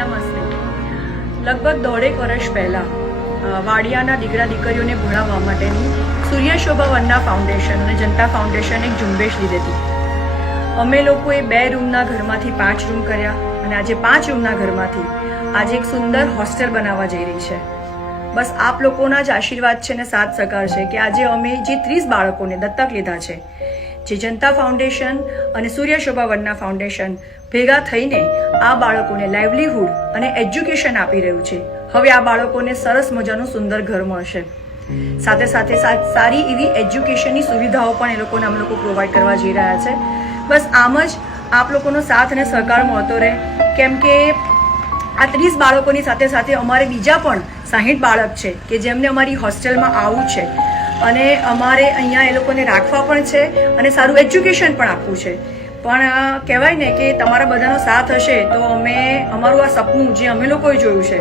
નમસ્તે. લગભગ દોઢેક વર્ષ પહેલા વાડિયાના દીકરા દીકરીઓને ભણાવવા માટેની સૂર્યશોભા વંદના ફાઉન્ડેશન અને જનતા ફાઉન્ડેશન એક ઝુંબેશ લીધી હતી. અમે લોકોએ 2 રૂમના ઘરમાંથી 5 રૂમ કર્યા અને આજે 5 રૂમના ઘરમાંથી આજે એક સુંદર હોસ્ટેલ બનાવવા જઈ રહી છે. બસ આપ લોકોના જ આશીર્વાદ છે ને સાથ સહકાર છે કે આજે અમે જે 30 બાળકોને દત્તક લીધા છે, જે જનતા ફાઉન્ડેશન અને સૂર્યશોભા વંદના ફાઉન્ડેશન ભેગા થઈને આ બાળકોને લાઇવલીહુડ અને એજ્યુકેશન આપી રહ્યું છે. હવે આ બાળકોને સરસ મજાનું સુંદર ઘર મળશે. સાથે સાથે સારી એવી એજ્યુકેશનની સુવિધાઓ પણ એ લોકોને અમે લોકો પ્રોવાઈડ કરવા જઈ રહ્યા છે. બસ આમ જ આપ લોકોનો સાથ અને સહકાર મળતો રહે, કેમ કે આ 30 બાળકોની સાથે સાથે અમારે બીજા પણ 60 બાળક છે કે જેમને અમારી હોસ્ટેલમાં આવવું છે અને અમારે અહીંયા એ લોકોને રાખવા પણ છે અને સારું એજ્યુકેશન પણ આપવું છે. પણ કહેવાય ને કે તમારા બધાનો સાથ હશે તો અમે અમારું આ સપનું જે અમે લોકોએ જોયું છે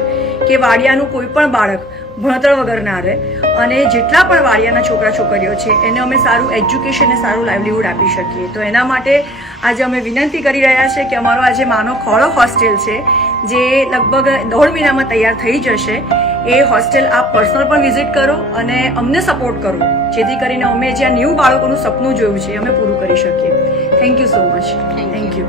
કે વાડિયાનું કોઈ પણ બાળક ભણતર વગર ના રહે અને જેટલા પણ વાડિયાના છોકરા છોકરીઓ છે એને અમે સારું એજ્યુકેશન અને સારું લાઇવલીહુડ આપી શકીએ. તો એના માટે આજે અમે વિનંતી કરી રહ્યા છે કે અમારો આજે માનો ખોળો હોસ્ટેલ છે જે લગભગ 1.5 મહિનામાં તૈયાર થઈ જશે. એ હોસ્ટેલ આપ પર્સનલ પણ વિઝિટ કરો અને અમને સપોર્ટ કરો, જેથી કરીને અમે જ્યાં 90 બાળકોનું સપનું જોયું છે અમે પૂરું કરી શકીએ. Thank you so much. Thank you.